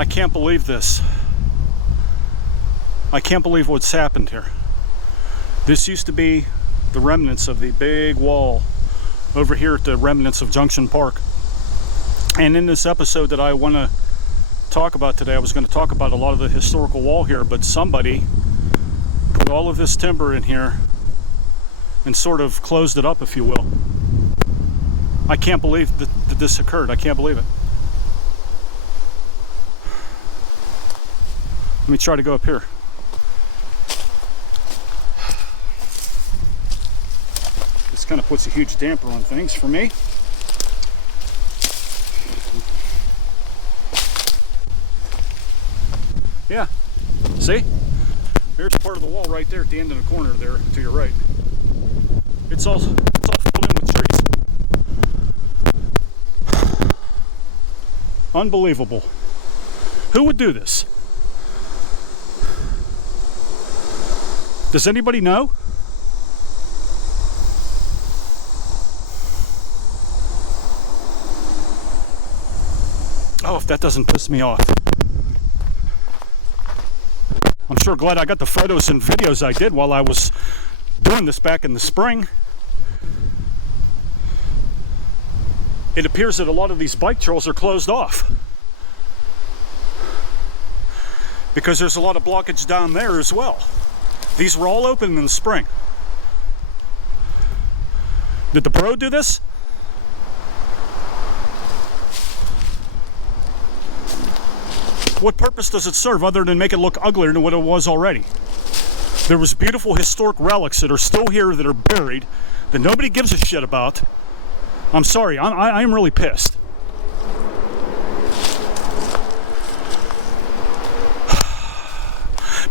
I can't believe this. I can't believe what's happened here. This used to be the remnants of the big wall over here at the remnants of Junction Park. And in this episode that I want to talk about today, I was going to talk about a lot of the historical wall here, but somebody put all of this timber in here and sort of closed it up, if you will. I can't believe that this occurred. I can't believe it. Let me try to go up here. This kind of puts a huge damper on things for me. Yeah, see? There's part of the wall right there at the end of the corner there to your right. It's all filled in with trees. Unbelievable. Who would do this? Does anybody know? Oh, if that doesn't piss me off. I'm sure glad I got the photos and videos I did while I was doing this back in the spring. It appears that a lot of these bike trails are closed off because there's a lot of blockage down there as well. These were all open in the spring. Did the bro do this? What purpose does it serve other than make it look uglier than what it was already? There was beautiful historic relics that are still here that are buried that nobody gives a shit about. I'm sorry, I'm really pissed.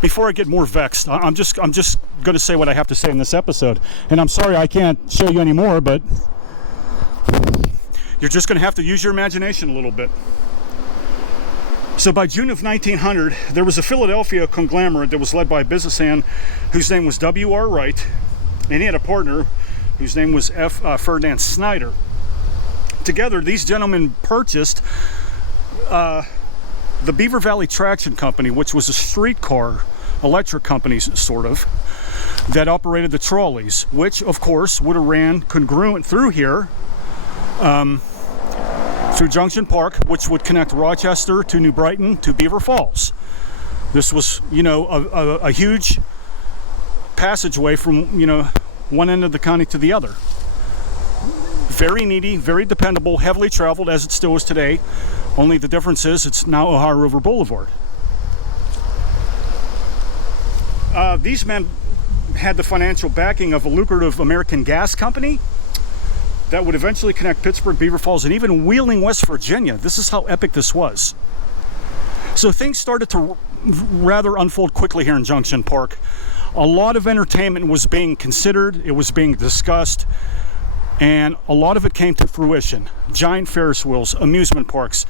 Before I get more vexed, I'm just going to say what I have to say in this episode. And I'm sorry I can't show you any more, but you're just going to have to use your imagination a little bit. So by June of 1900, there was a Philadelphia conglomerate that was led by a businessman whose name was W.R. Wright, and he had a partner whose name was Ferdinand Snyder. Together, these gentlemen purchased the Beaver Valley Traction Company, which was a streetcar electric company, sort of, that operated the trolleys, which, of course, would have ran congruent through here, through Junction Park, which would connect Rochester to New Brighton to Beaver Falls. This was, a huge passageway from, one end of the county to the other. Very needy, very dependable, heavily traveled as it still is today. Only the difference is it's now Ohio River Boulevard. These men had the financial backing of a lucrative American gas company that would eventually connect Pittsburgh, Beaver Falls, and even Wheeling, West Virginia. This is how epic this was. So things started to rather unfold quickly here in Junction Park. A lot of entertainment was being considered, it was being discussed, and a lot of it came to fruition. Giant Ferris wheels, amusement parks,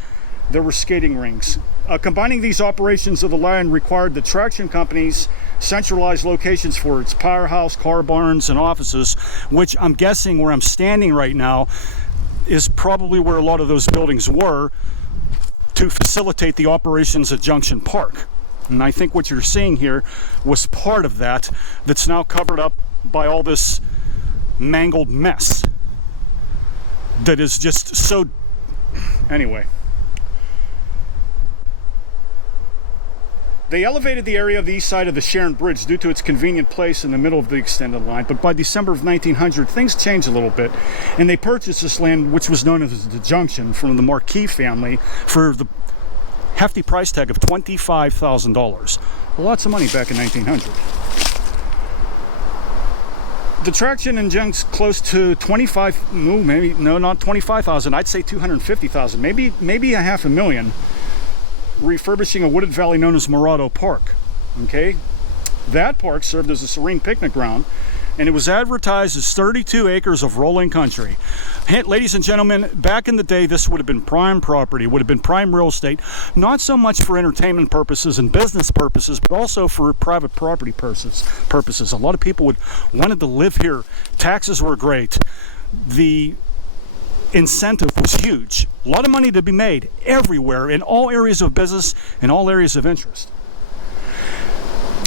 there were skating rinks. Combining these operations of the line required the traction companies centralized locations for its powerhouse, car barns, and offices, which I'm guessing where I'm standing right now is probably where a lot of those buildings were to facilitate the operations at Junction Park. And I think what you're seeing here was part of that that's now covered up by all this mangled mess that is just so... Anyway. They elevated the area of the east side of the Sharon Bridge due to its convenient place in the middle of the extended line. But by December of 1900, things changed a little bit, and they purchased this land, which was known as the Junction, from the Marquis family for the hefty price tag of $25,000. Lots of money back in 1900. The traction injects close to 25, no, not 25,000. I'd say 250,000, maybe $500,000. Refurbishing a wooded valley known as Morado Park. Okay, that park served as a serene picnic ground, and it was advertised as 32 acres of rolling country. Ladies and gentlemen, back in the day, this would have been prime property, would have been prime real estate, not so much for entertainment purposes and business purposes, but also for private property purposes. A lot of people wanted to live here. Taxes were great. The incentive was huge. A lot of money to be made everywhere, in all areas of business, in all areas of interest.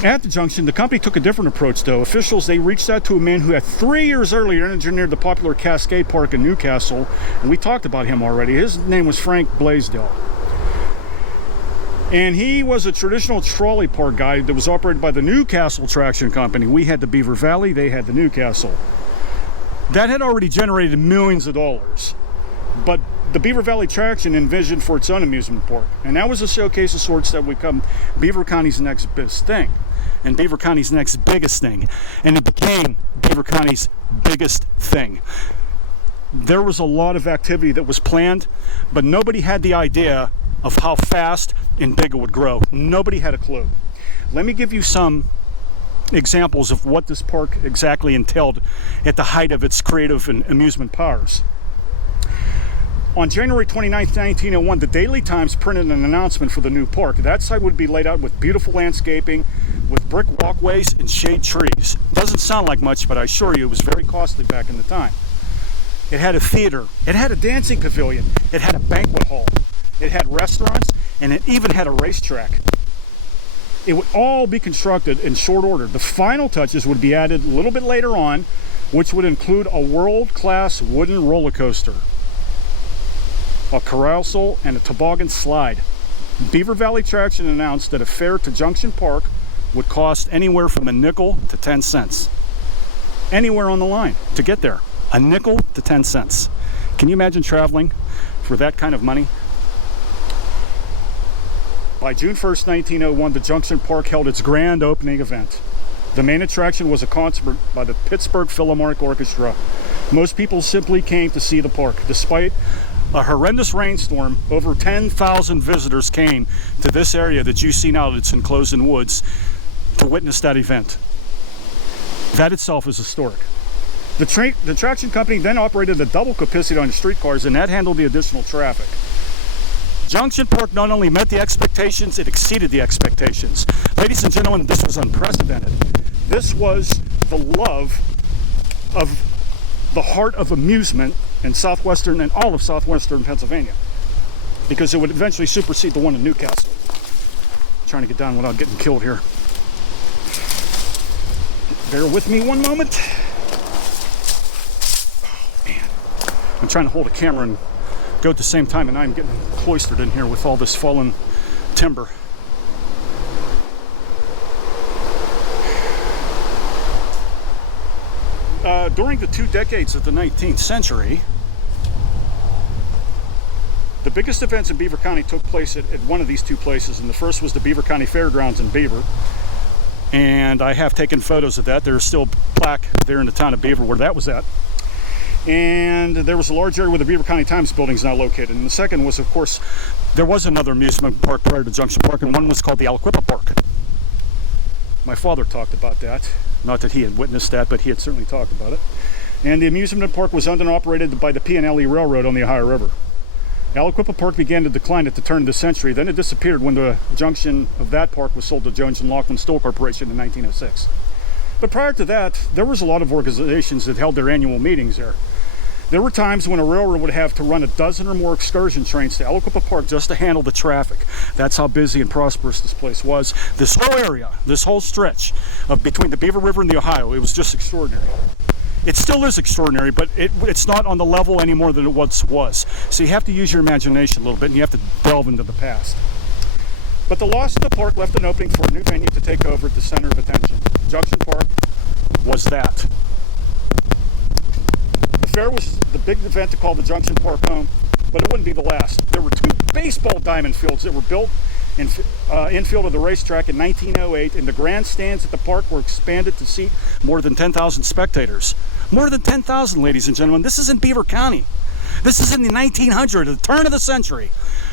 At the junction, the company took a different approach, though. Officials, they reached out to a man who had 3 years earlier engineered the popular Cascade Park in Newcastle, and we talked about him already. His name was Frank Blaisdell. And he was a traditional trolley park guy that was operated by the Newcastle Traction Company. We had the Beaver Valley, they had the Newcastle. That had already generated millions of dollars. But the Beaver Valley Traction envisioned for its own amusement park. And that was a showcase of sorts that would become Beaver County's next best thing. And Beaver County's next biggest thing. And it became Beaver County's biggest thing. There was a lot of activity that was planned, but nobody had the idea of how fast and big it would grow. Nobody had a clue. Let me give you some examples of what this park exactly entailed at the height of its creative and amusement powers. On January 29, 1901, the Daily Times printed an announcement for the new park. That site would be laid out with beautiful landscaping, with brick walkways and shade trees. Doesn't sound like much, but I assure you it was very costly back in the time. It had a theater, it had a dancing pavilion, it had a banquet hall, it had restaurants, and it even had a racetrack. It would all be constructed in short order. The final touches would be added a little bit later on, which would include a world-class wooden roller coaster, a carousel, and a toboggan slide. Beaver Valley Traction announced that a fare to Junction Park would cost anywhere from a nickel to 10 cents. Anywhere on the line to get there. A nickel to 10 cents. Can you imagine traveling for that kind of money? By June 1st, 1901, the Junction Park held its grand opening event. The main attraction was a concert by the Pittsburgh Philharmonic Orchestra. Most people simply came to see the park. Despite a horrendous rainstorm, over 10,000 visitors came to this area that you see now that's enclosed in woods to witness that event. That itself is historic. The traction company then operated a double capacity on the streetcars, and that handled the additional traffic. Junction Park not only met the expectations, it exceeded the expectations. Ladies and gentlemen, this was unprecedented. This was the love of the heart of amusement in southwestern and all of southwestern Pennsylvania, because it would eventually supersede the one in Newcastle. I'm trying to get down without getting killed here. Bear with me one moment. Oh, man. I'm trying to hold a camera and go at the same time, and I'm getting cloistered in here with all this fallen timber. During the 2 decades of the 19th century, the biggest events in Beaver County took place at one of these 2 places, and the first was the Beaver County Fairgrounds in Beaver. And I have taken photos of that. There's still a plaque there in the town of Beaver where that was at. And there was a large area where the Beaver County Times building is now located. And the second was, of course, there was another amusement park prior to Junction Park, and one was called the Aliquippa Park. My father talked about that. Not that he had witnessed that, but he had certainly talked about it. And the amusement park was owned and operated by the P&L Railroad on the Ohio River. Aliquippa Park began to decline at the turn of the century. Then it disappeared when the junction of that park was sold to Jones and Laughlin Steel Corporation in 1906. But prior to that, there was a lot of organizations that held their annual meetings there. There were times when a railroad would have to run a dozen or more excursion trains to Aliquippa Park just to handle the traffic. That's how busy and prosperous this place was. This whole area, this whole stretch of between the Beaver River and the Ohio, it was just extraordinary. It still is extraordinary, but it's not on the level anymore than it once was. So you have to use your imagination a little bit, and you have to delve into the past. But the loss of the park left an opening for a new venue to take over at the center of attention. Junction Park was that. The fair was the big event to call the Junction Park home, but it wouldn't be the last. There were 2 baseball diamond fields that were built in infield of the racetrack in 1908, and the grandstands at the park were expanded to seat more than 10,000 spectators. More than 10,000, ladies and gentlemen. This is in Beaver County. This is in the 1900s, the turn of the century.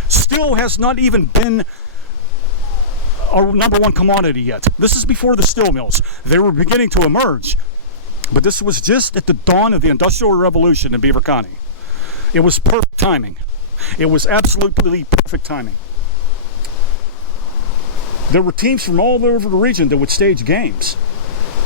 Still has not even been our #1 commodity yet. This is before the steel mills. They were beginning to emerge, but this was just at the dawn of the Industrial Revolution in Beaver County. It was perfect timing. It was absolutely perfect timing. There were teams from all over the region that would stage games.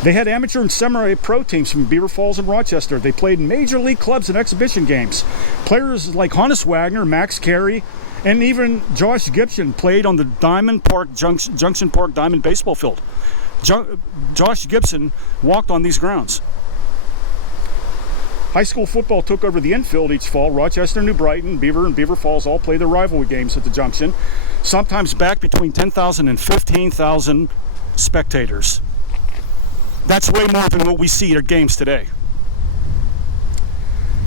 They had amateur and semi-pro teams from Beaver Falls and Rochester. They played in major league clubs and exhibition games. Players like Honus Wagner, Max Carey, and even Josh Gibson played on the Junction Park Diamond baseball field. Josh Gibson walked on these grounds. High school football took over the infield each fall. Rochester, New Brighton, Beaver, and Beaver Falls all play their rivalry games at the Junction, sometimes back between 10,000 and 15,000 spectators. That's way more than what we see at games today.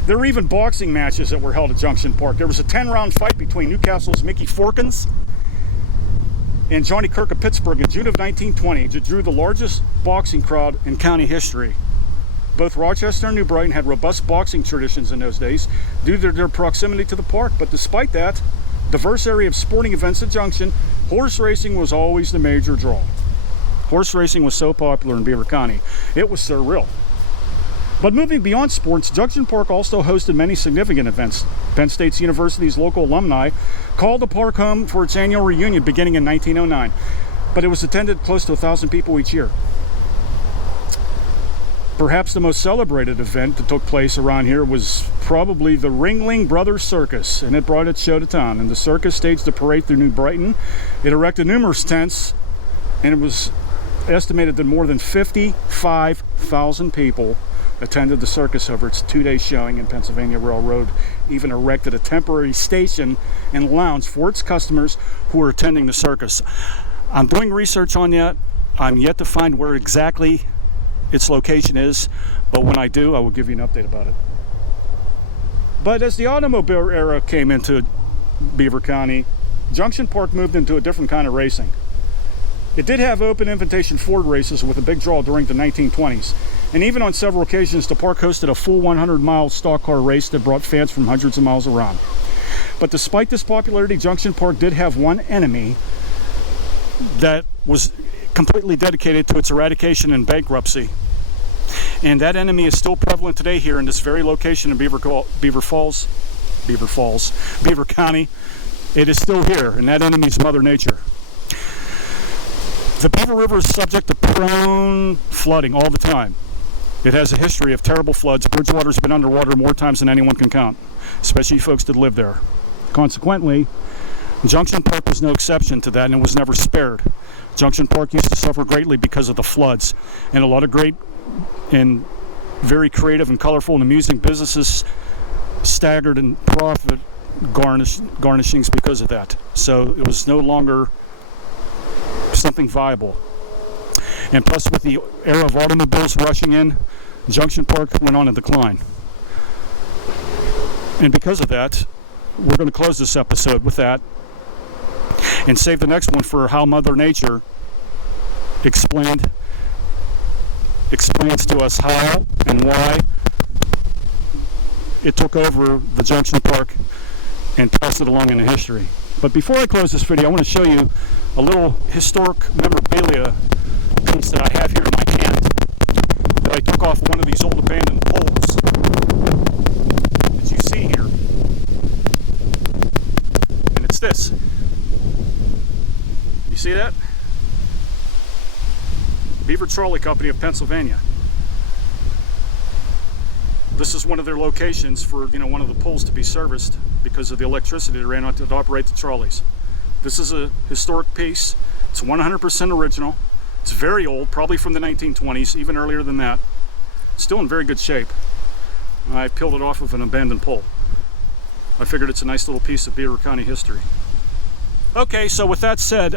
There were even boxing matches that were held at Junction Park. There was a 10-round fight between Newcastle's Mickey Forkins and Johnny Kirk of Pittsburgh in June of 1920. It drew the largest boxing crowd in county history. Both Rochester and New Brighton had robust boxing traditions in those days due to their proximity to the park. But despite that diverse area of sporting events at Junction, horse racing was always the major draw. Horse racing was so popular in Beaver County, it was surreal. But moving beyond sports, Junction Park also hosted many significant events. Penn State University's local alumni called the park home for its annual reunion beginning in 1909, but it was attended close to 1,000 people each year. Perhaps the most celebrated event that took place around here was probably the Ringling Brothers Circus, and it brought its show to town. And the circus staged the parade through New Brighton. It erected numerous tents, and it was estimated that more than 55,000 people attended the circus over its 2-day showing. In Pennsylvania Railroad even erected a temporary station and lounge for its customers who were attending the circus. I'm doing research on that. I'm yet to find where exactly its location is, but when I do, I will give you an update about it. But as the automobile era came into Beaver County, Junction Park moved into a different kind of racing. It did have open invitation Ford races with a big draw during the 1920s. And even on several occasions, the park hosted a full 100-mile stock car race that brought fans from hundreds of miles around. But despite this popularity, Junction Park did have one enemy that was completely dedicated to its eradication and bankruptcy. And that enemy is still prevalent today here in this very location in Beaver County. It is still here, and that enemy is Mother Nature. The Beaver River is subject to prone flooding all the time. It has a history of terrible floods. Bridgewater's been underwater more times than anyone can count, especially folks that live there. Consequently, Junction Park was no exception to that, and it was never spared. Junction Park used to suffer greatly because of the floods, and a lot of great and very creative and colorful and amusing businesses staggered in profit garnishings because of that. So it was no longer something viable. And plus, with the era of automobiles rushing in, Junction Park went on a decline. And because of that, we're going to close this episode with that and save the next one for how Mother Nature explains to us how and why it took over the Junction Park and passed it along into history. But before I close this video, I want to show you a little historic memorabilia piece that I have here in my hand that I took off one of these old abandoned poles that you see here. And it's this. You see that? Beaver Trolley Company of Pennsylvania. This is one of their locations for, one of the poles to be serviced because of the electricity that ran on to operate the trolleys. This is a historic piece. It's 100% original. It's very old, probably from the 1920s, even earlier than that. Still in very good shape. I peeled it off of an abandoned pole. I figured it's a nice little piece of Beaver County history. Okay, so with that said,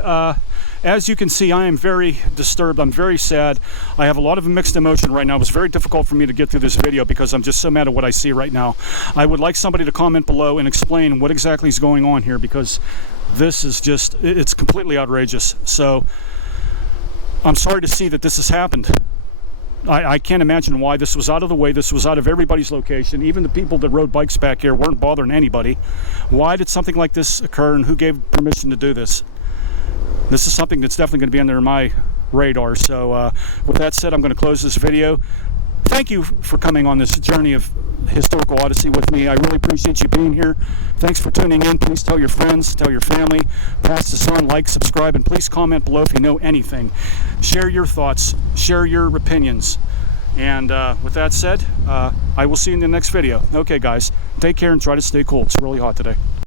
as you can see, I am very disturbed. I'm very sad. I have a lot of mixed emotion right now. It was very difficult for me to get through this video because I'm just so mad at what I see right now. I would like somebody to comment below and explain what exactly is going on here, because this is just, it's completely outrageous. So I'm sorry to see that this has happened. I can't imagine why. This was out of the way. This was out of everybody's location. Even the people that rode bikes back here weren't bothering anybody. Why did something like this occur, and who gave permission to do this? This is something that's definitely going to be under my radar. So with that said, I'm going to close this video. Thank you for coming on this journey of historical odyssey with me. I really appreciate you being here. Thanks for tuning in. Please tell your friends, tell your family, pass this on, like, subscribe, and please comment below if you know anything. Share your thoughts, share your opinions. And with that said, I will see you in the next video. Okay, guys, take care and try to stay cool. It's really hot today.